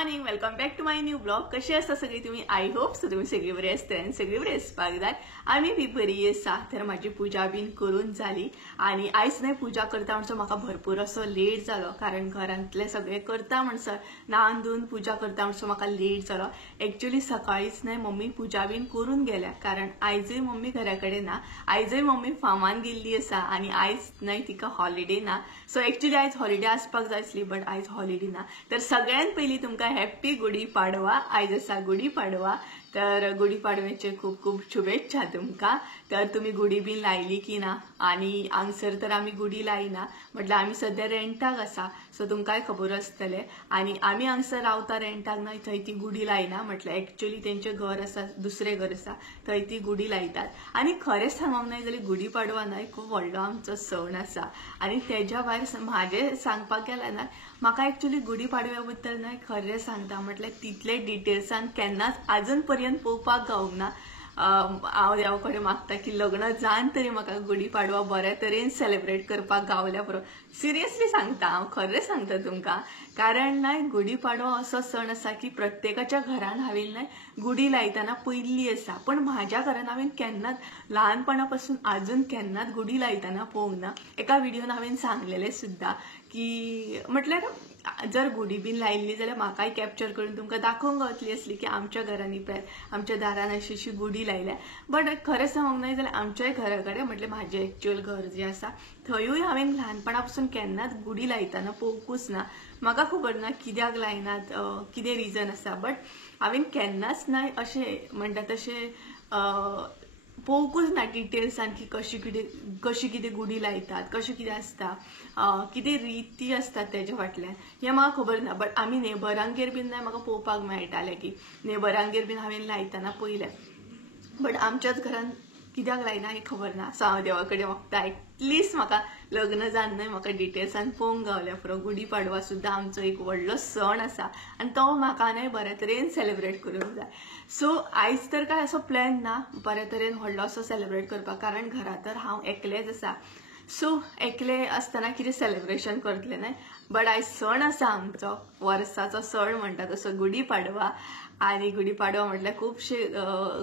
Morning, welcome back to my new blog. कशी आसता सगळी तुम्ही? आय होप सो तुम्ही सगळी बरी असता आणि सगळी बरी असपाक जाय. आमी बी बरी आसा. तर माझी पूजा बीन करून झाली आणि आयज नाही पूजा करता म्हणसर म्हाका भरपूर असो लेट जालो, कारण घरांतले सगळे करता म्हणसर न्हावन धुवन पूजा करता म्हणसर म्हाका लेट जालो. एक्चुअली सकाळीच नाही मम्मी पूजा बीन करून गेल्या, कारण आयजय मम्मी घरा कडेन ना. आयजय मम्मी फार्मान गेल्ली आसा आणि आयज नाही तिका हॉलिडे ना. सो एक्चुअली आयज हॉलिडे आसपाक जाय आसली, बट आयज हॉलिडे ना. तर सगळ्यात पयली तुमकां हॅप्पी गुढी पाडवा. आयज आसा गुढी पाडवा, तर गुढी पाडव्याचे खूप खूप शुभेच्छा तुमकां. तर तुम्ही गुढी बीन लायली की ना? आणि हांगसर तर आमी गुढी लायना, म्हटल्यार आमी सध्या रेंटाक आसा, सो तुमकांय खबर आसतलें. आणि आमी हांगसर रावता रेंटाक ना, थंय ती गुढी लायना. म्हटल्यार एक्चुअली तेंचें घर आसा, दुसरें घर आसा, थंय ती गुढी लायतात. आणि खरेंच सांगूंक नाही जाल्यार गुढी पाडवा न्हय खूब व्हडलो आमचो सण आसा. आणि तेज्या भायर म्हाजें सांगपाक गेल्यार ना, म्हाका एक्चुअली गुढी पाडव्या बद्दल न्हय खरें सांगता म्हटल्यार तितले डिटेल्सान केन्नाच आजून पर्यंत पळोवपाक गावूंक ना. हांव देवा कडेन मागता की लग्न जावन तरी म्हाका गुढी पाडवा बऱ्या तरेन सेलिब्रेट करपाक गावल्या पुरो. सिरियसली सांगता, हांव खरें सांगता तुमकां. कारण न्हय गुढी पाडवा असो सण आसा की प्रत्येकाच्या घरान हांवें न्हय गुढी लायतना पयल्ली आसा. पण म्हाज्या घरान हांवें केन्नाच ल्हानपणा पासून आजून केन्नाच गुढी लायतना पळोवंक ना. एका व्हिडिओन हांवें सांगलेलें सुद्दां की म्हटल्यार जर गुढी बीन लायिल्ली जाल्यार म्हाकाय कॅप्चर करून तुमकां दाखोवंक गावतली आसली की आमच्या घरांनी पळय आमच्या दारान अशी अशी गुढी लायल्या. बट खरें सांगूंक नाही जाल्यार आमच्याय घरा कडेन म्हटल्यार म्हाजें एक्चुअल घर जें आसा थंयूय हांवें ल्हानपणा पासून केन्नाच गुढी लायतना पळोवंकूच ना. म्हाका खबर ना कित्याक लायनात, कितें रिजन आसा, बट हांवें केन्नाच न्हय अशें म्हणटा तशें पळोवंकूच ना डिटेल्सान की कशी कितें गुढी लायतात, कशें कितें आसता, कितें रिती आसतात तेजे फाटल्यान हें म्हाका खबर ना. बट आमी नेबरांगेर बीन म्हाका पळोवपाक मेळटालें की नेबरांगेर बीन हांवें लायतना पळयलें. बट आमच्याच घरान कित्याक लायना हें खबर ना. सो हांव देवा कडेन मागता एटलिस्ट म्हाका लग्न जावन न्हय म्हाका डिटेल्सान पळोवंक गावल्या पुरो. गुढी पाडवा सुद्दां आमचो एक व्हडलो सण आसा आनी तो म्हाका न्हय बऱ्या तरेन सेलिब्रेट करूंक जाय. सो आयज तर काय असो प्लॅन ना बऱ्या तरेन व्हडलो असो सेलिब्रेट करपाक, कारण घरा तर हांव एकलेंच आसा. सो एकले आसतना कितें सेलिब्रेशन करतलें न्हय. बट आयज सण आसा आमचो, वर्साचो सण म्हणटा तसो गुढी पाडवा. आणि गुढी पाडवा म्हटल्यार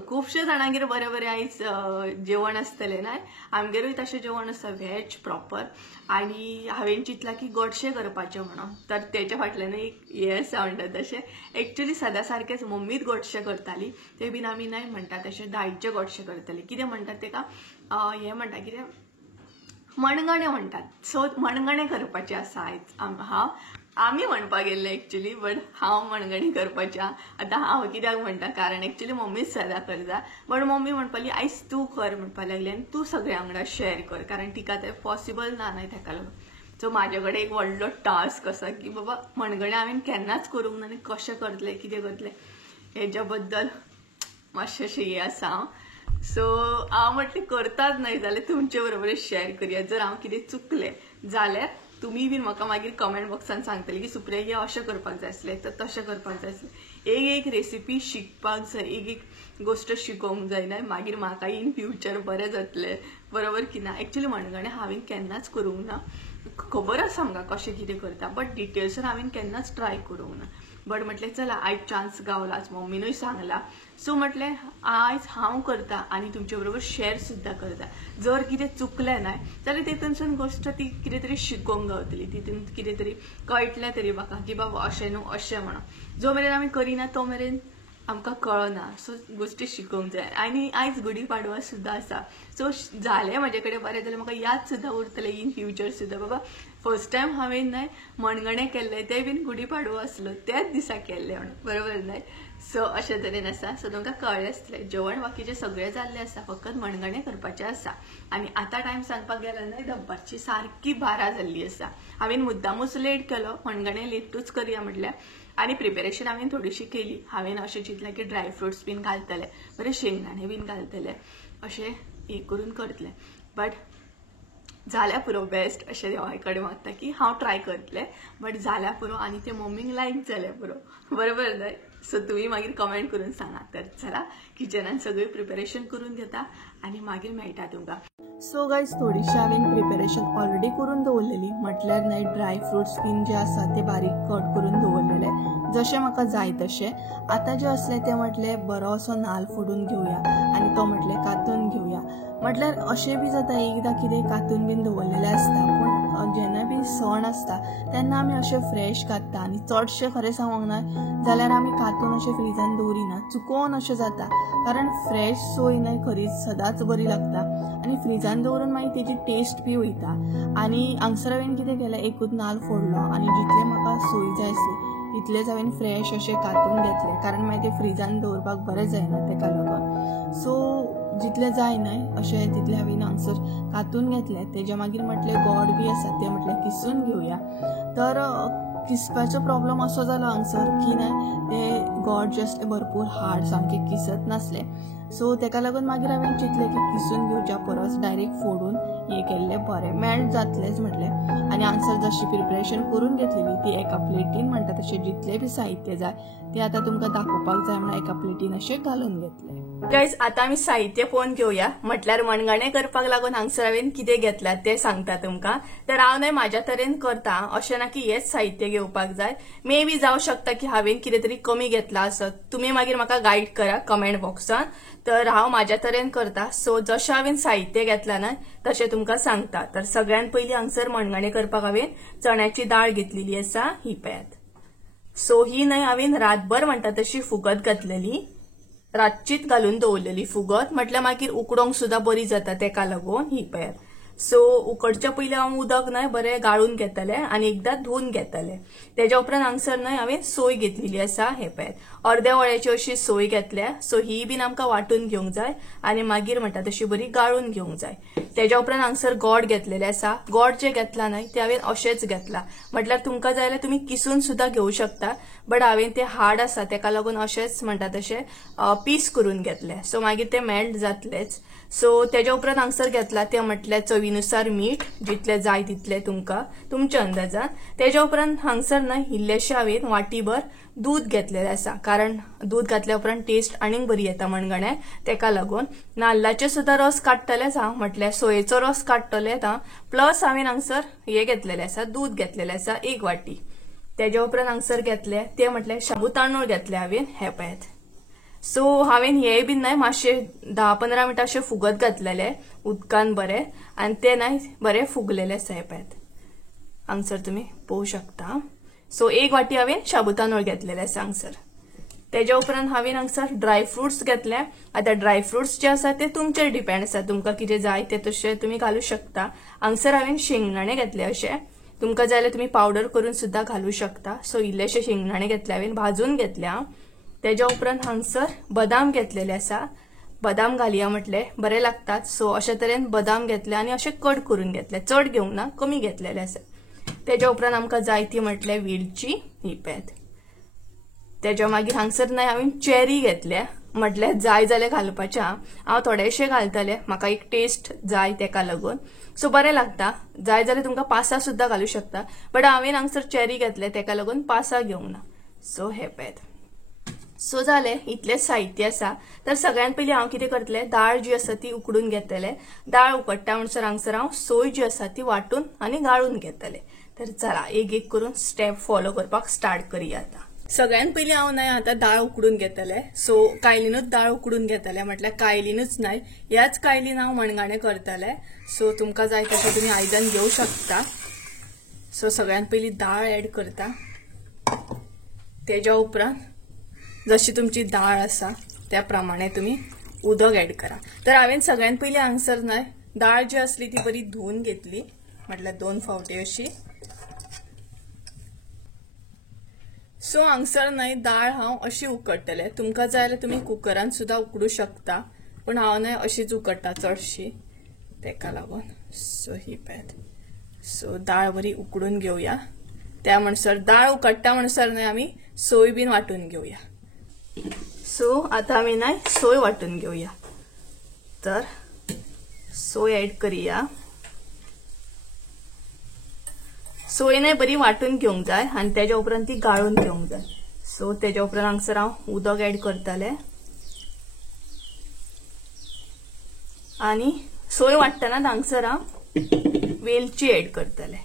खुबशे जाणांगेर बरें बरें आयज जेवण आसतलें न्हय. आमगेरूय तशें जेवण आसा, व्हेज प्रॉपर. आणि हांवें चिंतलां की गोडशें करपाचें म्हणून. तर तेच्या फाटल्यान एक हें आसा म्हणटा तशें. एक्चुअली सदां सारकेंच मम्मीच गोडशें करताली, ते बीन आमी न्हय म्हणटा तशें दाळीचें गोडशें करताली. कितें म्हणटात तेका हें म्हणटा कितें मणगणें म्हणटात. सो मणगणें करपाचें आसा आयज. आमी म्हणपाक गेल्ले एक्चुअली, बट हांव मणगणें करपाचें. आतां हांव कित्याक म्हणटा, कारण एक्चुअली मम्मीच सदां करता, बट मम्मी म्हणपाली आयज तूं कर म्हणपाक लागली आनी तूं सगळ्यां वांगडा शेअर कर, कारण तिका तें पॉसिबल ना न्हय ताका लागून. सो म्हाजे कडेन एक व्हडलो टास्क आसा की बाबा मणगणें हांवें केन्नाच करूंक ना आनी कशें करतलें कितें करतलें हेज्या बद्दल मातशें अशें हें आसा. सो हांव म्हटलें करतात न्हय जाल्यार तुमचे बरोबर शेअर करया. जर हांव कितें चुकलें जाल्यार तुमी बीन म्हाका मागीर कमेंट बॉक्सान सांगतले की सुप्रिया हें अशें करपाक जाय आसलें, तर तशें करपाक जाय आसलें. एक रेसिपी शिकपाक जाय, एक गोष्ट शिकोवंक जाय न्हय. मागीर म्हाकाय इन फ्युचर बरें जातलें, बरोबर की ना. एक्चुअली मणगणें हांवें केन्नाच करूंक ना. खबर आसा म्हाका कशें कितें करता, बट डिटेल्सान हांवें केन्नाच ट्राय करूंक ना. बट म्हटलें चला आयज चान्स गावला, आज मम्मीनूय सांगला. सो म्हटलें आयज हांव करता आनी तुमचे बरोबर शेअर सुद्दां करता. जर कितें चुकलें न्हय जाल्यार तितूनसून गोश्ट ती कितें तरी शिकोवंक गावतली, तितून कितें तरी कळटलें तरी म्हाका की बाबा अशें न्हू अशें म्हणून. जो मेरेन आमी करिना तो मेरेन आमकां कळना. सो गोश्टी शिकोवंक जाय. आनी आयज गुढी पाडवा सुद्दां आसा. सो जालें म्हाजे कडेन बरें जाल्यार म्हाका याद सुद्दां उरतलें इन फ्युचर सुद्दां बाबा फर्स्ट टायम हांवें न्हय मणगणें केल्लें, तें बीन गुढी पाडवा आसलो त्याच दिसा केल्लें म्हणून, बरोबर न्हय. सो अशें तरेन आसा. सो तुमकां कळ्ळें आसतलें जेवण बाकीचें सगळें जाल्लें आसा, फकत मणगणें करपाचें आसा. आनी आतां टायम सांगपाक गेल्यार न्हय दनपारची सारकी 12 जाल्ली आसा. हांवें मुद्दामूच लेट केलो, मणगणें लेटूच करया म्हटल्यार. आनी प्रिपेरेशन हांवें थोडीशी केली. हांवें अशें चिंतलें की ड्रायफ्रुट्स बीन घालतलें, बरें शेंगदाणे बीन घालतलें, अशें हें करून करतलें. बट झाल्या पुरो बेस्ट अशें देवाय कडेन मागता की हांव ट्राय करतलें बट झाल्या पुरो आनी ते मम्मीक लायक जाल्या पुरो बरोबर न्हय. सो तुम्ही मागीर कमेंट करून सांगा. तर चला किचनान सगळी प्रिपरेशन करून घेता आनी मागीर मेळटा तुमकां. सो गायज थोडीशी हांवें प्रिपरेशन ऑलरेडी करून दवरलेली म्हटल्यार न्हय ड्राय फ्रुट्स बीन जे आसा ते बारीक कट करून दवरलेले जशें म्हाका जाय तशें. आतां जें असलें तें म्हटलें बरो असो नाल्ल फोडून घेवया आनी तो म्हटलें कातून घेवया. म्हटल्यार अशें बी जाता एकदां कितें कातून बीन दवरलेलें आसता पूण जेन्ना बी सण आसता तेन्ना आमी अशें फ्रेश काडटा आनी चडशें खरें सांगूंक न्हय जाल्यार आमी कातून अशें फ्रिजान दवरिना चुकोवन अशें जाता कारण फ्रेश सोय न्हय खरीच सदांच बरी लागता आनी फ्रिजान दवरून मागीर तेजी टेस्ट बी वयता. आनी हांगसर हांवें कितें केलें एकूच नाल्ल फोडलो आनी जितलें म्हाका सोय जाय आसली तितलेंच हांवें फ्रेश अशें कातून घेतलें कारण मागीर तें फ्रिजान दवरपाक बरें जायना तेका लागून. सो जितलें जाय न्हय अशें तितलें हांवें हांगसर कातून घेतलें. तेजे मागीर म्हटलें गोड बी आसा तें म्हटलें किसून घेवया. तर किसपाचो प्रॉब्लम असो जालो हांगसर की न्हय ते गोड जे आसले भरपूर हार्ड सामके किसत नासले. सो तेका लागून मागीर हांवें चिंतलें की किसून घेवच्या परस डायरेक्ट फोडून हें केल्लें बरें मेल्ट जातलेंच म्हटलें. आनी हांगसर जशी प्रिपरेशन करून घेतलेली ती एका प्लेटीन म्हणटा तशें जितलें बी साहित्य जाय तें आतां तुमकां दाखोवपाक जाय म्हणून एका प्लेटीन अशें घालून घेतलें. गायज आता आमी साहित्य पळोवन घेवया. म्हटल्यार मणगणें करपाक लागून हांगसर हांवें कितें घेतलां तें सांगता तुमकां. तर हांव न्हय म्हाज्या तरेन करता अशें ना की हेच साहित्य घेवपाक जाय. मे बी जावं शकता की हांवें कितें तरी कमी घेतला आसत. तुमी मागीर म्हाका गायड करा कमेंट बॉक्सान. तर हांव म्हाज्या तरेन करता. सो जशें हांवें साहित्य घेतलां न्हय तशें तुमकां सांगता. तर सगळ्यात पयलीं हांगसर मणगणें करपाक हांवें चण्याची दाळ घेतलेली आसा ही पळयात. सो ही न्हय हांवें रातभर म्हणटा तशी फुगत घातलेली रातचीच घालून दवरलेली फुगत म्हटल्यार मागीर उकडोंक सुद्दां बरी जाता तेका लागून ही पळयात. सो उकडच्या पयलीं हांव उदक न्हय बरें गाळून घेतलें आनी एकदां धुवन घेतलें. तेज्या उपरांत हांगसर न्हय हांवें सोय घेतलेली आसा हे पळयात. अर्द्या वळ्याची अशी सोय घेतल्या. सो ही बीन आमकां वाटून घेवंक जाय आनी मागीर म्हणटा तशी बरी गाळून घेवंक जाय. तेज्या उपरांत हांगसर गोड घेतलेले आसा. गोड जे घेतला न्हय ते हांवें अशेंच घेतला म्हटल्यार तुमकां जाय जाल्यार तुमी किसून सुद्दां घेवं शकता बट हांवें ते हार्ड आसा तेका लागून अशेंच म्हणटा तशें पीस करून घेतले. सो मागीर ते मेल्ट जातलेच. सो तेज्या उपरांत हांगसर घेतला तें म्हटल्यार चवीनुसार मीठ जितलें जाय तितलें तुमकां तुमच्या अंदाजान. तेज्या उपरांत हांगसर न्हय इल्लेशें हांवें वाटीभर दूध घेतलेलें आसा कारण दूध घातल्या उपरांत टेस्ट आनीक बरी येता मणगणें तेका लागून. नाल्लाचे सुद्दां रस काडटलेंच हांव म्हटल्यार सोयेचो रस काडटलेंच हांव प्लस हांवें हांगसर हें घेतलेलें आसा दूध घेतलेलें आसा 1 वाटी. तेज्या उपरांत हांगसर घेतलें तें म्हटल्यार शाबू तांदूळ घेतले हांवें हे पळयात. सो हांवें हे बीन न्हय मातशें 10-15 मिनटां अशें फुगत घातलेलें उदकान बरें आनी ते न्हय बरें फुगलेले आसा हे पळयात. हांगसर तुमी पळोवं शकता. सो 1 वाटी हांवें शाबू तांदूळ घेतलेले आसा हांगसर. तेज्या उपरांत हांवें हांगसर ड्राय फ्रुट्स घेतले. आतां ड्राय फ्रुट्स जे आसा ते तुमचेर डिपेंड आसा तुमकां कितें जाय ते तशें तुमी घालूं शकता. हांगसर हांवें शेंगदाणे घेतले अशें तुमकां जाय जाल्यार तुमी पावडर करून सुद्दां घालूं शकता. सो इल्लेशे शेंगदाणे घेतले हांवें भाजून घेतले हांव. तेज्या उपरांत हांगसर बदाम घेतलेले आसा. बदाम घालया म्हटले बरें लागतात. सो अशे तरेन बदाम घेतले आनी अशें कट करून घेतले चड घेवंक ना कमी घेतलेले आसा. तेज्या उपरांत आमकां जाय ती म्हटल्यार वेलची ही पळयात. तेज्या मागीर हांगसर न्हय हांवें चेरी घेतल्या म्हटल्यार जाय जाल्यार घालपाचें हांव थोडेशें घालतलें म्हाका एक टेस्ट जाय तेका लागून. सो बरें लागता. जाय जाल्यार तुमकां पासां सुद्दां घालूं शकता बट हांवें हांगसर चेरी घेतले तेका लागून पासां घेवंक ना. सो हे पळयात. सो जालें इतलेंच साहित्य आसा. तर सगळ्यात पयलीं हांव कितें करतलें दाळ जी आसा ती उकडून घेतलें. दाळ उकडटा म्हणसर हांगसर हांव सोय जी आसा ती वाटून आनी गाळून घेतलें. तर चला एक एक करून स्टेप फॉलो करपाक स्टार्ट करूया. आतां सगळ्यात पयलीं हांव न्हय आतां दाळ उकडून घेतलें. सो कायलीनूच दाळ उकडून घेतलें म्हटल्यार कायलीनूच न्हय ह्याच कायलीन हांव मणगणें करतलें. सो तुमकां जाय तशें तुमी आयदन घेवं शकता. सो सगळ्यात पयलीं दाळ ऍड करता. तेज्या उपरांत जशी तुमची दाळ आसा त्या प्रमाणे तुमी उदक ऍड करा. तर हांवें सगळ्यात पयलीं हांगसर न्हय दाळ जी असली ती बरी धुवन घेतली म्हटल्यार 2 फावटी अशी. सो हांगसर न्हय दाळ हांव अशी उकडटलें. तुमकां जाय जाल्यार तुमी कुकरान सुद्दां उकडूं शकता पूण हांव न्हय अशीच उकडटा चडशी तेका लागून. सो ही पळयात. सो दाळ बरी उकडून घेवया. त्या म्हणसर दाळ उकडटा म्हणसर न्हय आमी सोय बीन वाटून घेवया. सो आतां आमी न्हय सोय वाटून घेवया. तर सोय ऍड करूया. सोयेने बरी वाटून घेवंक जाय आणि त्याच्या उपरांत ती गाळून घेवंक जाय. सो त्याच्या उपरांत हांगसर हांव उदक ऍड करतले आणि सोय वाटतना हांगसर हांव वेलची ऍड करतले.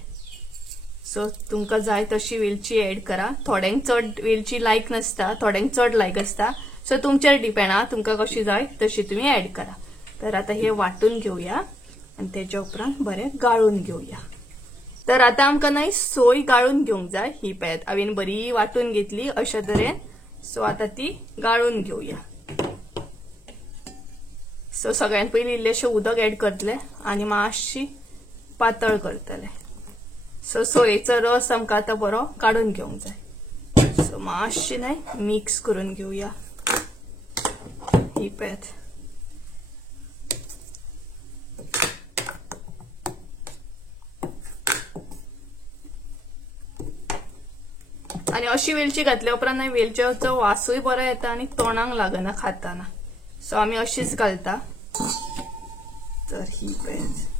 सो तुमकां जाय तशी वेलची ऍड करा. थोड्यांक चड वेलची लायक नसता, थोड्यांक चड लायक असता. सो तुमचेर डिपेंड आहा, तुमकां कशी जाय तशी तुम्ही ऍड करा. तर आता हे वाटून घेऊया आणि त्याच्या उपरांत बरें गाळून घेऊया. तर आता आमकां नाही सोय गाळून घेवंक जाय. ही पळयात हांवेन बरी वाटून घेतली अशा तरेन. सो आता ती गाळून घेऊया. सो सगळ्यात पयलीं इल्लेशें उदक ऍड करतले आणि मातशी पातळ करतले. सो सोयेचो रस आमकां आता बरो काढून घेवंक जाय. सो मातशी नाही मिक्स करून घेऊया. ही पळयात आणि अशी वेलची घातल्या उपरांत वेलचेचो वासूय बरो येता आणि तोंडाक लागना खाताना. सो आम्ही अशीच घालता. तर ही पळयात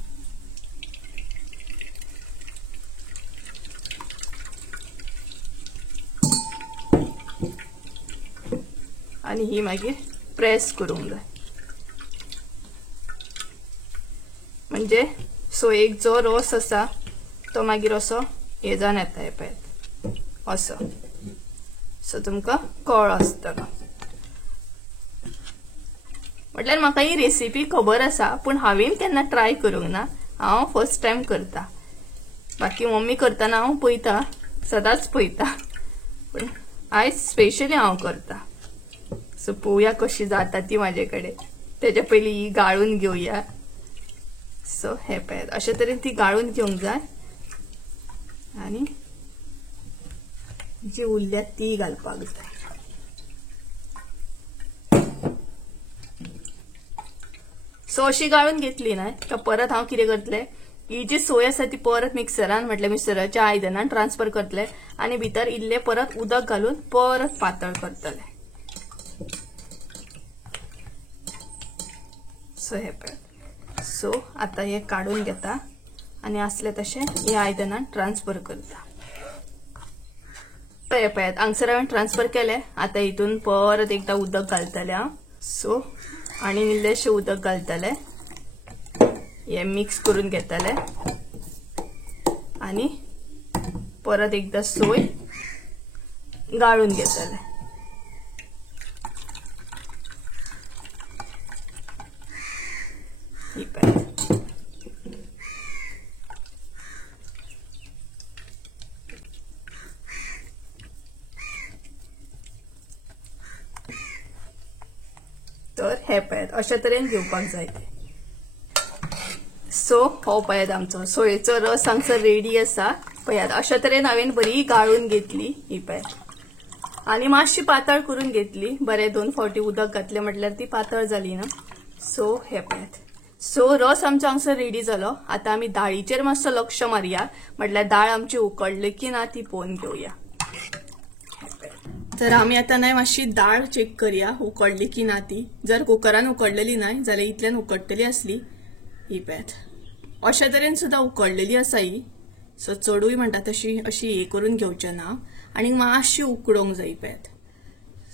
आणि ही मागीर प्रेस करूंक जाय. म्हणजे सोयेक जो रस आसा तो मागीर असो हे जावन येता. हे पळयात असं. सो तुमकां कळ आसतलो. म्हटल्यार म्हाका ही रेसिपी खबर आसा पण हांवेन केन्ना ट्राय करूंक ना. हांव फर्स्ट टाइम करता. बाकी मम्मी करतना हांव पळयता, सदांच पळयता, पण आयज स्पेशली हांव करता. सो पळोवया कशी जाता ती म्हाजे कडेन. तेच्या पयलीं ही गाळून घेवया. सो हे पळयात अशे तरेन ती गाळून घेवंक जाय आणि जी उरल्या ती घालपाक जाय. सो अशी गाळून घेतली ना का परत हांव कितें करतले, ही जी सोय आसा ती परत मिक्सरान म्हटल्यार मिक्सराच्या आयदनान ट्रान्सफर करतले आणि भितर इल्ले परत उदक घालून परत पातळ करतले. सो हे पळय. सो आता हे काढून घेता आणि असले तसे हे आयदनान ट्रान्सफर करता. पळयात हांगसर हांवें ट्रान्सफर केले. आता हितून परत एकदा उदक घालतले हांव. सो आणि इल्लेशें उदक घालतले. हे मिक्स करून घेतले आणि परत एकदा सोय गाळून घेतले. ही पळयात तर हे पळयात अशा तरेन घेवपाक जाय ते. सो हो पळयात आमचो सोयेचो रस हांगसर रेडी आसा. पळयात अशा तरेन हांवेन बरी गाळून घेतली. ही पळयात आणि मातशी पातळ करून घेतली. बरे 2 फावटी उदक घातले म्हटल्यार ती पातळ जाली ना. सो हे पळयात. सो रस आमचो हांगसर रेडी जालो. आता आमी दाळीचेर मातसो लक्ष मारया. म्हटल्यार दाळ आमची उकडली की ना ती पळोवन घेवया. तर आमी आता नाही मातशी दाळ चेक करया उकडली की ना ती. जर कुकरान उकडलेली नाही जाल्यार इतल्यान उकडटली असली. ही पळयात अशा तरेन सुद्धा उकडलेली आसा ही. सो चडूय म्हणटा तशी अशी हे करून घेवचे ना आणि मातशी उकडोवंक जाय. पळयात.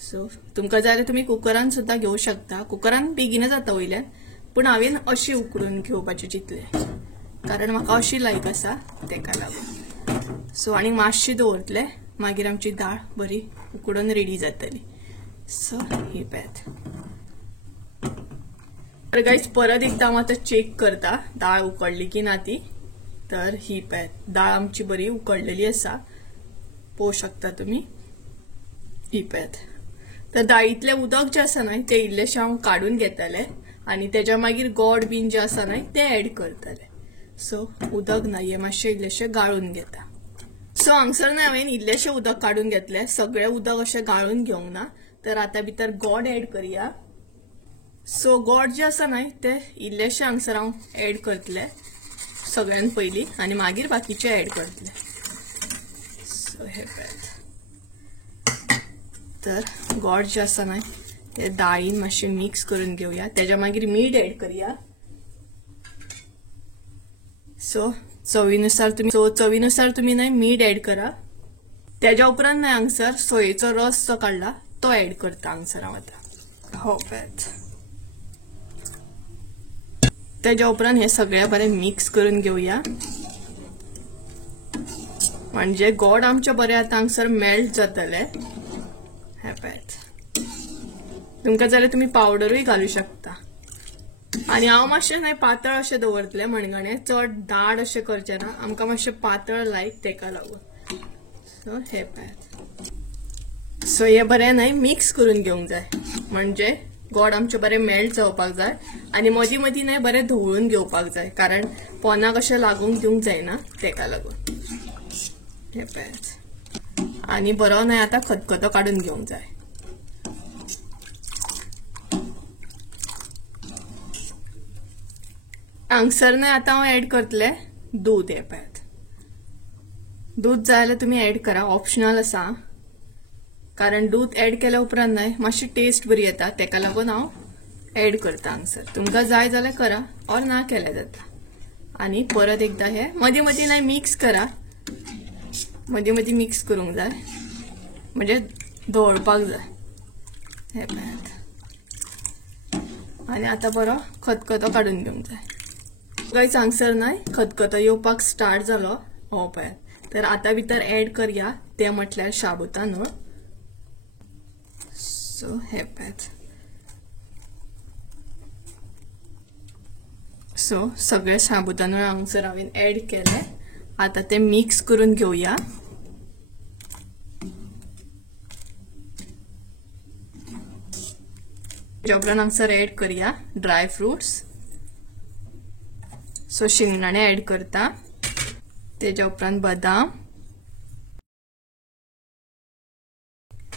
सो तुमकां जाय तुम्ही कुकरान सुद्धा घेवं शकता. कुकरान बेगीन जाता वयल्यान, पण हांवेन अशी उकडून घेवपाचे चितले कारण म्हाका अशी लायक आसा तेका लागून. सो आणि मातशी दवरतले मागीर आमची दाळ बरी उकडून रेडी जातली. सो ही पळयात. तर गाइस परत एकदा हांव आतां चेक करता दाळ उकडली की ना ती. तर ही पळयात दाळ आमची बरी उकडलेली आसा. पळोवंक शकता तुम्ही. ही पळयात. तर दाळीतले उदक जे आसा न्हय ते इल्लेशें हांव काढून घेतले आणि त्याच्या मागीर गोड बीन जे आसा न्हय ते ऍड करतले. सो उदक ना हे मातशें इल्लेशें गाळून घेता. सो हांगसर न्हय हांवेन इल्लेशें उदक काढून घेतले. सगळे उदक अशें गाळून घेवंक ना. तर आता भितर गोड ऍड करया. सो गोड जे आसा न्हय ते इल्लेशें हांगसर हांव ऍड करतले सगळ्यांत पयलीं आणि मागीर बाकीचे ऍड करतले. सो हे पळयात. तर गोड जे आसा न्हय ते दाळीन मातशें मिक्स करून घेवया. त्याच्या मागीर मीठ ऍड करया. सो चवीनुसार तुम्ही नाही मीठ ऍड करा. त्याच्या उपरांत नाही हांगसर सोयेचो रस जो काढला तो ऍड करता हांगसर हांव आतां. हो पळयात. त्याच्या उपरांत हे सगळे बरें मिक्स करून घेवया. म्हणजे गोड आमचे बरें आतां हांगसर मेल्ट जातले. हे पळयात. तुमकां जाय जाल्यार तुमी पावडरूय घालूं शकता. आणि हांव मातशें नाही पातळ अशें दवरतलें मणगणें. चड दाट अशें करचें ना. आमकां मातशें पातळ लायक तेका लागून. सो हे पळयात. सो हे बरें नाही मिक्स करून घेवंक जाय. म्हणजे गोड आमचे बरें मेल्ट जावपाक जाय आणि मदीं मदीं नाही बरें धवळून घेवपाक जाय. कारण पोनाक अशें लागूंक दिवंक जायना तेका लागून. हे पळयात. आणि बरो नाही आतां खतखतो काडून घेवंक जाय. हांगसर नाही आतां हांव ऍड करतलें दूध. हे पळयात. दूध जाय जाल्यार तुमी ऍड करा. ऑप्शनल आसा. कारण दूध ऍड केल्या उपरांत नाही मातशी टेस्ट बरी येता तेका लागून हांव ऍड करता हांगसर. तुमकां जाय जाल्यार करा ऑर ना केल्यार जाता. आणि परत एकदा हे मदीं मदीं नाही मिक्स करा. मदीं मदीं मिक्स करूंक जाय. म्हणजे धवळपाक जाय. हे पळयात. आणि आता बरो खतखतो काडून घेवंक जाय. गायज हांगसर नाही खतखतो येवपाक स्टार्ट जालो. हो पळयात. तर आता भितर ऍड करया ते म्हटल्यार शाबुतांदूळ. सो हे पळयात. सो सगळे शाबुतांदूळ हांगसर हांवें ऍड केले. आता ते मिक्स करून घेवया. तेच्या उपरांत हांगसर ऍड करया ड्राय फ्रुट्स. सो शिंगदाणे ऍड करता. तेच्या उपरांत बदाम.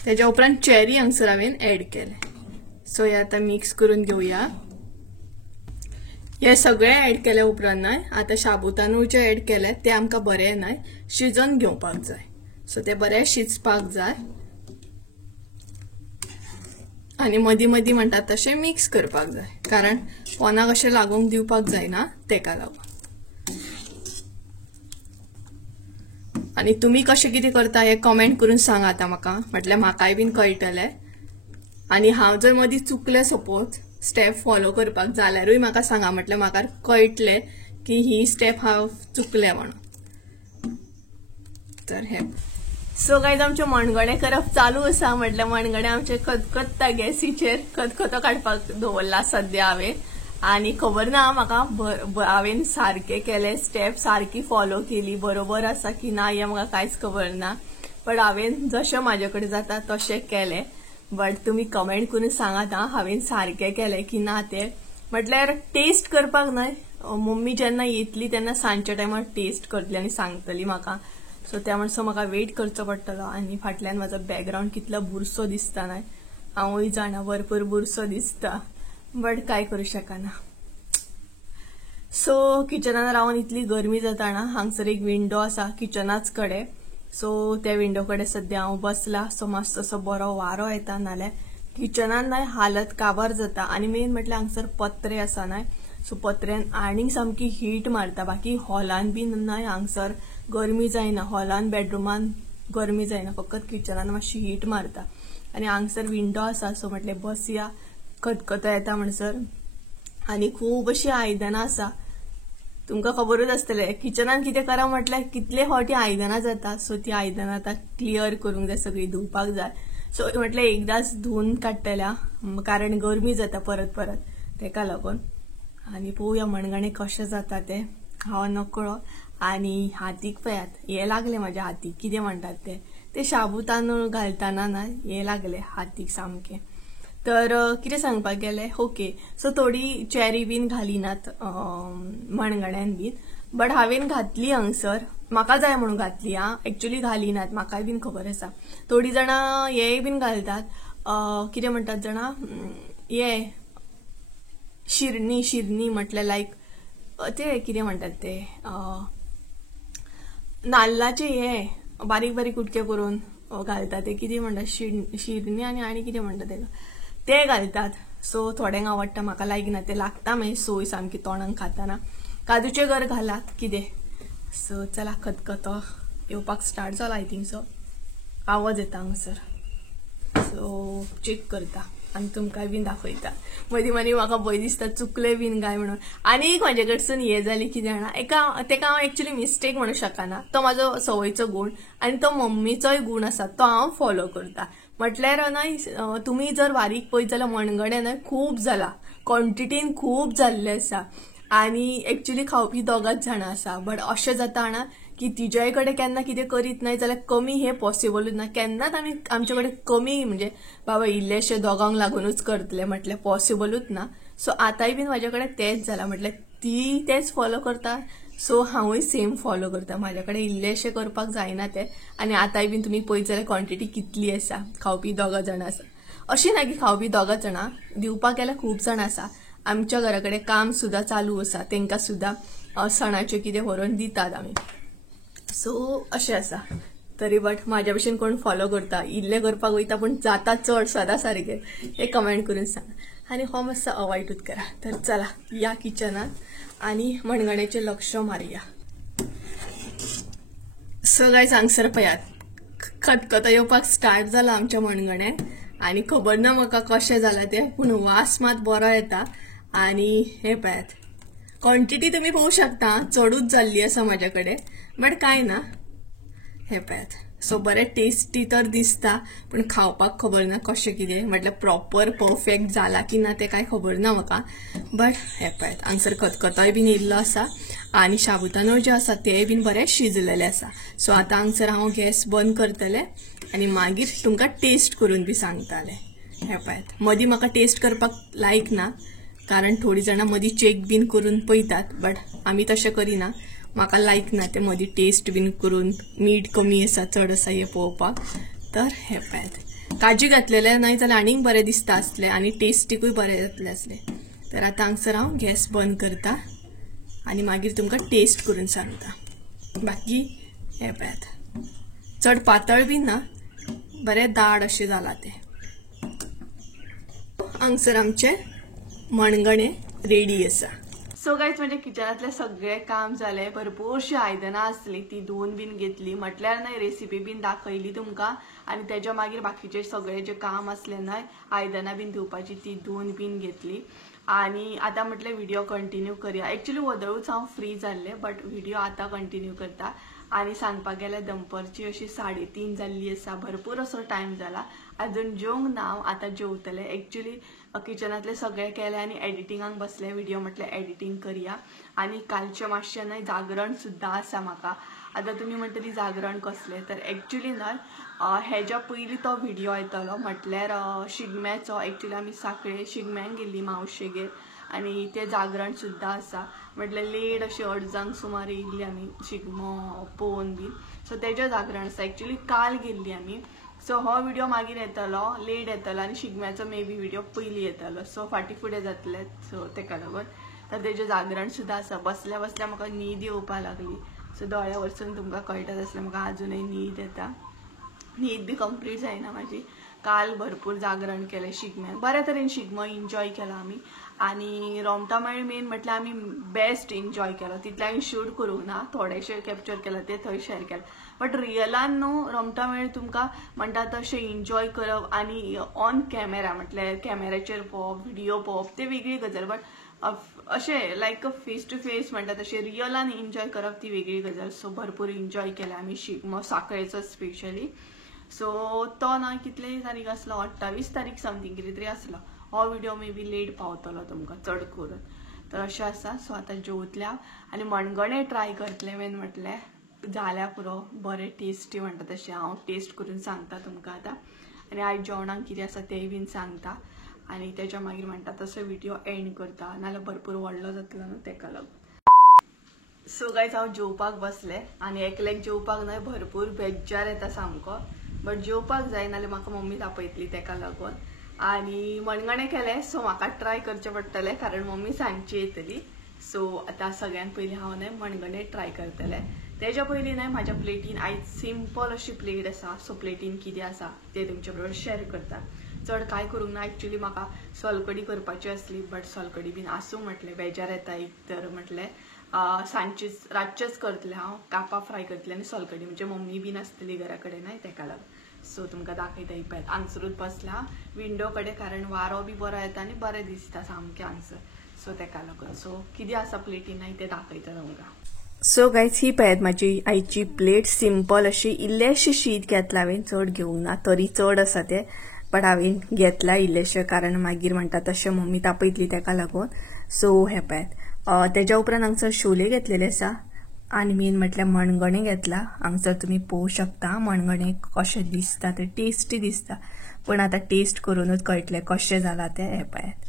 तेच्या उपरांत चेरी हांगसर हांवें ऍड केले. सो हे आता मिक्स करून घेवया. हे सगळे ऍड केल्या उपरांत नाही आता शाबुतांदूळ जे ऍड केले ते आमकां बरें नाही शिजोवन घेवपाक जाय. सो ते बरें शिजपाक जाय. आणि मदीं मदीं म्हणटात तशें मिक्स करपाक जाय. कारण पोनाक अशें लागूंक दिवपाक जायना तेका लागून. आणि तुम्ही कशें कितें करता हे कमेंट करून सांगा आता म्हाका. म्हटल्यार म्हाकाय बीन कळटलें. आणि हांव जर मदीं चुकलें सपोज स्टेप फॉलो करपाक जाल्यारूय म्हाका सांगा. म्हटल्यार म्हाका कळटलें की ही स्टेप हांव चुकलें म्हणून. तर हे सो गायज आमचे मणगणें करप चालू आसा. म्हटल्यार मणगणें आमचे खतखत्ता गॅसीचेर. खतखतो काडपाक दवरला सद्या हांवें. आणि खबर ना म्हाका हांवें सारके केले स्टेप सारकी फॉलो केली बरोबर आसा की ना हे म्हाका कांयच खबर ना. बट हांवें जशें म्हाजे कडेन जाता तशें केलें. बट तुमी कमेंट करून सांगात हांवें सारकें केलें की ना तें. म्हटल्यार टेस्ट करपाक न्हय. मम्मी जेन्ना येतली तेन्ना सांजच्या टायमार टेस्ट करतली आनी सांगतली म्हाका. सो त्या म्हणसर म्हाका वेट करचो पडटलो. आणि फाटल्यान म्हाजो बॅकग्रावंड कितलो बुरसो दिसता न्हय. हांवूय जाणा भरपूर बुरसो दिसता. बट काय करूं शकना. सो किचनान रावन इतली गरमी जाता ना. हांगसर एक विंडो आसा किचनाच कडेन. सो त्या विंडो कडेन सद्या हांव बसला. सो मातसो असो बरो वारो येता. नाल्यार किचनान न्हय हालत काबार जाता. आणि मेन म्हटल्यार हांगसर पत्रे आसा न्हय. सो पत्र्यान आनीक सामकी हीट मारता. बाकी हॉलान बीन न्हय हांगसर गरमी जायना. हॉलान बेडरुमान गरमी जायना. फकत किचनान मातशी हीट मारता. आणि हांगसर विंडो आसा. सो म्हटलें बसया खतखतो येता म्हणसर. आणि खूब अशी आयदनां आसा. तुमकां खबरूच आसतलें किचनान कितें करा म्हटल्यार कितले फावटी आयदनां जाता. सो ती आयदनां आतां क्लियर करूंक जाय. सगळी धुवपाक जाय. सो म्हटल्यार एकदाच धुवन काडटल्या. कारण गरमी जाता परत परत तेका लागून. आणि पळोवया मणगणें कशें जाता तें. हांव नकळो. आणि हातीक पळयात हे लागले म्हाज्या हातीक. कितें म्हणटात ते शाबुतांदूळ घालतना ना हे लागले हातीक सामके. तर कितें सांगपाक गेले. ओके सो थोडी चेरी बीन घालिनात मणगण्यान बीन. बट हांवें घातली हांगसर. म्हाका जाय म्हणून घातली. एक्चुअली घालिनात म्हाकाय बीन खबर आसा. थोडी जाणां हेय बीन घालतात. कितें म्हणटात जाणां हे शिरनी म्हटल्यार लायक ते कितें म्हणटात ते नाल्लाचे हे बारीक बारीक कुटके करून घालतात. ते कितें म्हणटात शिरनी आनी कितें म्हणटात ते घालतात. सो थोड्यांक आवडटा. म्हाका लायक ना. ते लागता मागीर सोय सामकी तोंडाक खाताना. काजूचे गर घालात कितें. सो चला खतखतो येवपाक स्टार्ट जाला. आय थिंक सो आवाज येता हांगसर. सो चेक करता आनी तुमकां बीन दाखयता. मदीं मदीं म्हाका भंय दिसता चुकले बीन काय म्हणून. आनी एक म्हाजे कडसून हे जाली कितें जाणा, तेका हांव एक्चुअली मिस्टेक म्हणूं शकना. तो म्हाजो सवयीचो गूण आनी तो मम्मीचोय गूण आसा, तो हांव फॉलो करता. म्हटल्यार न्हय, तुमी जर बारीक पळयत जाल्यार मणगणें न्हय खूब जाला, क्वॉन्टिटीन खूब जाल्ले आसा. आनी एक्चुअली खावपी दोगांच जाणां आसा. बट अशें जाता ना की तिच्याय कडेन केन्ना कितें करीत नाही जाल्यार कमी हे पॉसिबलूच ना. केन्नाच आमी आमचे कडेन कमी म्हणजे बाबा इल्लेशे दोगांक लागूनच करतले म्हटल्यार पॉसिबलूच ना. सो आतांय बीन म्हाजे कडेन तेच जाला. म्हटल्यार ती तेच फॉलो करता, सो हांवूय सेम फॉलो करता. म्हाजे कडेन इल्लेशे करपाक जायना ते. आनी आतांय बीन तुमी पळयत जाल्यार क्वॉन्टिटी कितली आसा. खावपी दोगां जाणां आसा. अशी ना की खावपी दोगां जाणां, दिवपाक गेल्यार खूब जाणां आसा. आमच्या घरा कडेन काम सुद्धा चालू आसा, तेंकां सुद्धा सणाचे कितें व्हरून दितात आमी. सो अशें आसा. तरी बट म्हाज्या भशेन कोण फॉलो करता, इल्ले करपाक वयता पूण जाता चड सदां सारकें, हे कमेंट करून सांग. आनी हो मातसो अवॉयडूच करा. तर चला या किचनात आनी मणगणेचें लक्ष मारया. सो गायज हांगसर पळयात, खतखतो येवपाक स्टार्ट जाला आमच्या मणगणें. आनी खबर ना म्हाका कशें जालां तें, पूण वास मात बरो येता. आनी हे पळयात, क्वॉन्टिटी तुमी पळोवंक शकता चडूच जाल्ली आसा म्हाज्या कडेन. बट काय ना, हे पळयात. सो बरें टेस्टी तर दिसता, पूण खावपाक खबर ना कशें कितें, म्हटल्यार प्रॉपर परफेक्ट जाला की ना तें काय खबर ना म्हाका. बट हे पळयात, हांगसर खतखतोय बीन येयल्लो आसा आनी शाबुतांदूळ जे आसा ते बीन बरें शिजलेले आसा. सो आतां हांगसर हांव गॅस बंद करतलें आनी मागीर तुमकां टेस्ट करून बी सांगतालें. हे पळयात, मदीं म्हाका टेस्ट करपाक लायक ना, कारण थोडी जाणां मदीं चेक बीन करून पळयतात. बट आमी तशें करिना. म्हाका लायक ना ते मदीं टेस्ट बीन करून मीठ कमी आसा चड आसा हे पळोवपाक. तर हे पळयात, काजू घातलेले न्हय जाल्यार आनीक बरें दिसता आसलें आनी टेस्टीकूय बरें जातलें आसलें. तर आतां हांगसर हांव गॅस बंद करता आनी मागीर तुमकां टेस्ट करून सांगता. बाकी हे पळयात, चड पातळ बीन ना, बरें दाट अशें जालां तें. हांगसर आमचें मणगणें रेडी आसा. सो गायज म्हणजे किचनातले सगळे काम झाले. भरपूरशी आयदनां आसली ती धुवन बीन घेतली. म्हटल्यार न्हय रेसिपी बीन दाखयली तुमकां आनी तेच्या मागीर बाकीचे सगळे जे काम असले न्हय आयदनां बीन धुवपाची ती धुवन बीन घेतली. आनी आतां म्हटल्यार व्हिडिओ कंटिन्यू करया. एक्चुअली वदळूच हांव फ्री जाल्ले, बट व्हिडिओ आतां कंटिन्यू करता. आनी सांगपाक गेल्यार दनपारची अशी 3:30 जाल्ली आसा. भरपूर असो टायम जाला. अजून जेवंक ना हांव, आतां जेवतले. एक्चुअली किचनातले सगळे केले आनी एडिटिंगाक बसले. व्हिडिओ म्हटल्यार एडिटिंग करया. आनी कालचें मातशें न्हय जागरण सुद्दां आसा म्हाका. आतां तुमी म्हणटली जागरण कसलें, तर एक्चुअली न्हय हेज्या पयलीं तो व्हिडिओ येतलो म्हटल्यार शिगम्याचो. एक्चुअली आमी साखळे शिगम्यांक गेल्ली मावशेगेर आनी तें जागरण सुद्दां आसा. म्हटल्यार लेट अशें अडजांक सुमार येयल्ली आमी शिगमो पळोवन बीन. सो तेजें जागरण आसा. एक्चुअली काल गेल्ली आमी. सो हो व्हिडिओ मागीर येतलो, लेट येतलो आनी शिगम्याचो मे बी व्हिडिओ पयलीं येतलो. सो फाटीं फुडें जातले. सो तेका लागून तर तेजें जागरण सुद्दां आसा. बसल्या बसल्या म्हाका न्हीद येवपाक लागली. सो दोळ्या वरसून तुमकां कळटत आसलें म्हाका आजुनूय न्हीद येता. न्हीद बी कंप्लीट जायना म्हाजी. काल भरपूर जागरण केलें शिगम्याक. बऱ्या तरेन शिगमो एन्जॉय केलो आमी. आनी रोमटामेळ मेन म्हटल्यार आमी बेस्ट एन्जॉय केलो. तितलें हांवें शूट करूंक ना, थोडेशें कॅप्चर केला ते थंय शेअर केला. बट रियलान न्हू रोमटामेळ तुमकां म्हणटा तशें एन्जॉय करप आनी ऑन कॅमेरा म्हटल्यार कॅमेराचेर पळोवप, व्हिडिओ पळोवप ते वेगळी गजाल. बट अशें लायक फेस टू फेस म्हणटा तशें रियलान एन्जॉय करप ती वेगळी गजाल. सो भरपूर एन्जॉय केला आमी शिगमो साखळेचो स्पेशली. सो तो ना कितले तारीख आसलो, 28 तारीख समथींग कितें तरी आसलो. हो व्हिडिओ मे बी लेट पावतलो तुमकां चड करून. तर अशें आसा. सो आतां जेवतल्या आनी मणगणें ट्राय करतलें मेन म्हटल्यार जाल्या पुरो बरें टेस्टी म्हणटा तशें. हांव टेस्ट करून सांगता तुमकां आतां. आनी आयज जेवणाक कितें आसा तेंय बीन सांगता. आनी तेच्या मागीर म्हणटा तसो व्हिडिओ एंड करता, नाल्यार भरपूर व्हडलो जातलो न्हू तेका लागून. सो गायज हांव जेवपाक बसलें आनी एकल्याक जेवपाक न्हय भरपूर बेज्जार येता सामको. बट जेवपाक जाय नाल्यार म्हाका मम्मी तापयतली तेका लागून. आनी मणगणें केलें. सो म्हाका ट्राय करचें पडटलें कारण मम्मी सांजची येतली. सो आतां सगळ्यान पयलीं हांव न्हय मणगणें ट्राय करतलें. तेच्या पयलीं न्हय म्हाज्या प्लेटीन आयज सिंपल अशी प्लेट आसा. सो प्लेटीन कितें आसा तें तुमचे बरोबर शेअर करता. चड काय करूंक ना. एक्चुअली म्हाका सोलकडी करपाची असली, बट सोलकडी बीन आसूं म्हटलें, बेजार येता एक तर म्हटलें सांजचीच रातचेच करतलें हांव. कापां फ्राय करतलें आनी सोलकडी म्हणजे मम्मी बीन आसतली घरा कडेन न्हय तेका लागून. सो तुमकां दाखयता ही पळयात. हांगसरूच बसला विंडो कडेन, कारण वारो बी बरो येता आनी बरें दिसता सामकें हांगसर. सो तेका लागून सो कितें आसा प्लेटीन न्हय तें दाखयता तुमकां. सो गायज ही पळयात म्हाजी आईची प्लेट. सिंपल अशी इल्लेशें शीत घेतला हांवें, चड घेवंक ना, तरी चड आसा तें, बट हांवें घेतला इल्लेशें, कारण मागीर म्हणटा तशें मम्मी तापयतली तेका लागून. सो हे पळयात. तेज्या उपरांत हांगसर शोले घेतलेले आसा आनी मेन म्हटल्यार मणगणें घेतला. हांगसर तुमी पळोवंक शकता मणगणें कशें दिसता ते, टेस्टी दिसता, पण आतां टेस्ट करूनच कळटलें कशें जाला तें. हे पळयात.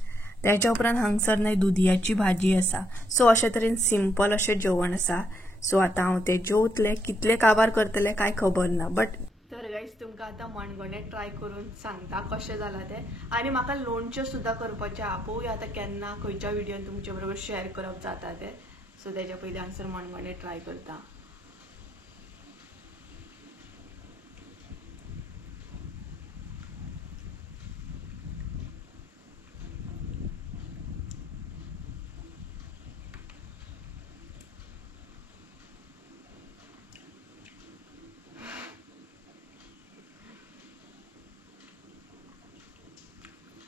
त्याच्या उपरांत हांगसर न्हय दुदयाची भाजी आसा. सो अशे तरेन सिंपल अशें जेवण आसा. सो आतां हांव तें जेवतलें. कितले काबार करतलें काय खबर ना, बट तर गायज तुमकां आतां मणगणें ट्राय करून सांगता कशें जालां तें. आनी म्हाका लोणचें सुद्दां करपाचें आहा. पळोवया आतां केन्ना खंयच्या व्हिडियोन तुमचे बरोबर शेअर करप जाता तें. सो तेच्या पयलीं हांगसर मणगणें ट्राय करता.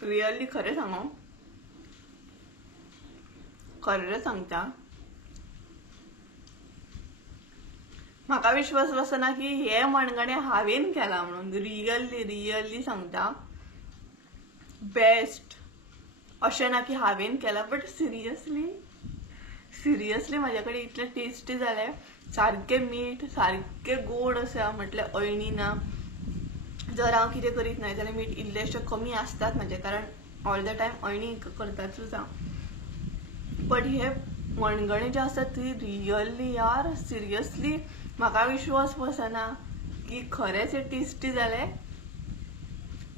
रियली खरें सांगू, खरें सांगता, म्हाका विश्वास बसना की हे मणगणें हांवें केला म्हणून. रियली सांगता, बेस्ट. अशें ना की हांवें केला, बट सिरियसली म्हाजे कडेन इतलें टेस्टी जालें. सारकें मीठ, सारकें गोड आसा, म्हटल्यार अळणी ना. जर हांव कितें करीत न्हय जाल्यार मीठ इल्लेशें कमी आसतात म्हाजें, कारण ऑल द टायम अळणी करतातूच हांव. बट हे मणगणें जे आसा ती रियली यार, सिरियसली म्हाका विश्वास बसना की खरेंच हे टेस्टी जालें.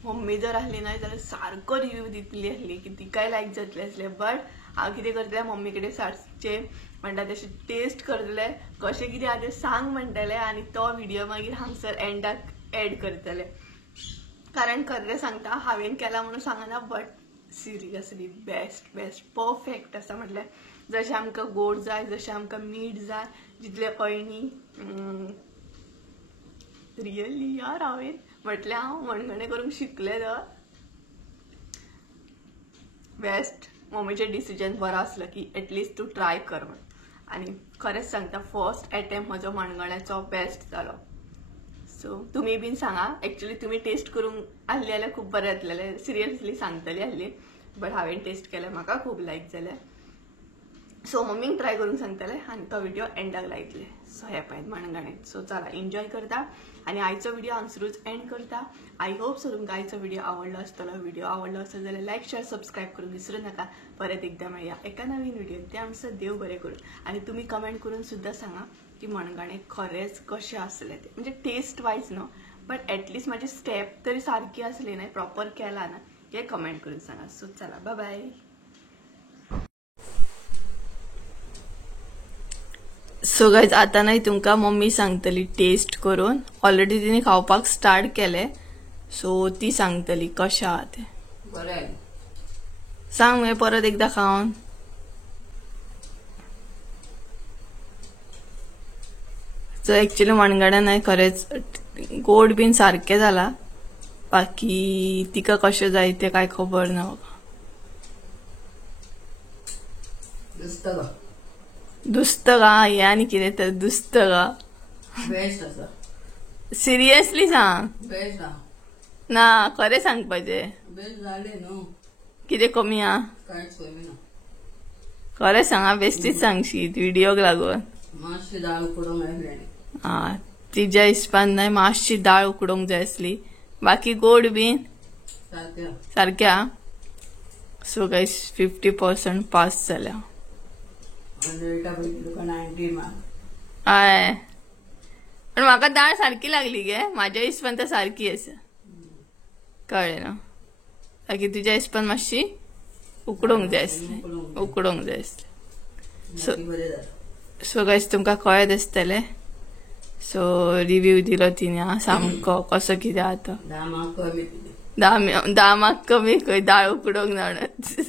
मम्मी जर आसली न्हय जाल्यार सारको रिव्यू दितली आसली की तिकाय लायक जातलें आसलें. बट हांव कितें करतलें, मम्मी कडेन सारचें म्हणटा तशें टेस्ट करतलें, कशें कितें आहा तें सांग म्हणटलें, आनी तो व्हिडियो मागीर हांगसर एंडाक एड करतलें. कारण खरें सांगता, हांवें केला म्हणून सांगना, बट सिरियसली बेस्ट परफेक्ट आसा. म्हटल्यार जशें आमकां गोड जाय, जशें आमकां मीठ जाय, जितले अळणी. रियली यार हांवें म्हटल्यार हांव मणगणें करूंक शिकलें तर बेस्ट. मम्मीचें डिसिजन बरो आसलो की एटलिस्ट तूं ट्राय कर म्हण. आनी खरेंच सांगता, फर्स्ट अटेम्प्ट म्हजो मणगण्याचो बेस्ट जालो. सो तुमी बीन सांगा. एक्चुअली तुमी टेस्ट करूंक आसली जाल्यार खूब बरें जातलें. सिरियसली सांगतली आसली, बट हांवें टेस्ट केलें, म्हाका खूब लायक जालें. सो मम्मीक ट्राय करूंक सांगतलें आनी तो व्हिडियो एंडाक लायतलें. सो हे पळयात मणगणें. सो चला एन्जॉय करता आनी आयचो व्हिडियो हांगसरूच एंड करता. आय होप सो तुमकां आयचो व्हिडियो आवडलो आसतलो. व्हिडियो आवडलो आसत जाल्यार लायक, शेअर, सबस्क्रायब करूंक विसरू नाका. परत एकदा मेळया एका नवीन व्हिडियोन. त्या अनुसार देव बरें करूं. आनी तुमी कमेंट करून सुद्दां सांगा की मणगणें खरेंच कशें आसलें तें. म्हणजे टेस्ट वायज न्हू, बट एटलिस्ट म्हाजी स्टेप तरी सारकी आसली ना, प्रॉपर केला ना, हे कमेंट करून सांगा. सो चला बाय बाय. सो गायज आतां न्हय तुमकां मम्मी सांगतली टेस्ट करून. ऑलरेडी तिने खावपाक स्टार्ट केलें, सो ती सांगतली कशें आहा तें. बरें सांग मगे परत एकदा खावन. सो एक्चुअली मणगणें न्हय खरेंच गोड बीन सारकें जाला. बाकी तिका कशें जाय तें काय खबर ना म्हाका. दुसतं का हे आनी कितें तर दुसतं का. बेस्ट आसा. सिरियसली सांग. बेस्ट आहा. ना खरें सांगपाचें. बेस्ट जालें न्हू. कितें कमी आहा. कांयच कमी ना. खरें सांगा, बेश्टीच सांगशीत व्हिडियोक लागून. मातशी दाळ उकडूंक जाय. हा तिच्या हिसपान न्हय मातशी दाळ उकडोवंक जाय आसली. बाकी गोड बीन सारक्या. सो गायज 50% पास जाल्या. 90 मार्क. हय, पण म्हाका दाळ सारकी लागली गे. म्हाज्या हिसपान तर सारकी आसा. कळ्ळें ना. बाकी तुज्या हिसपान मातशी उकडोवंक जाय आसली. उकडोवंक जाय आसली. सो गायज तुमकां कळत आसतलें. सो रिव्यू दिलो तिने सामको कसो कितें आतां. दामाक कमी खंय दाळ उकडोंक जाणत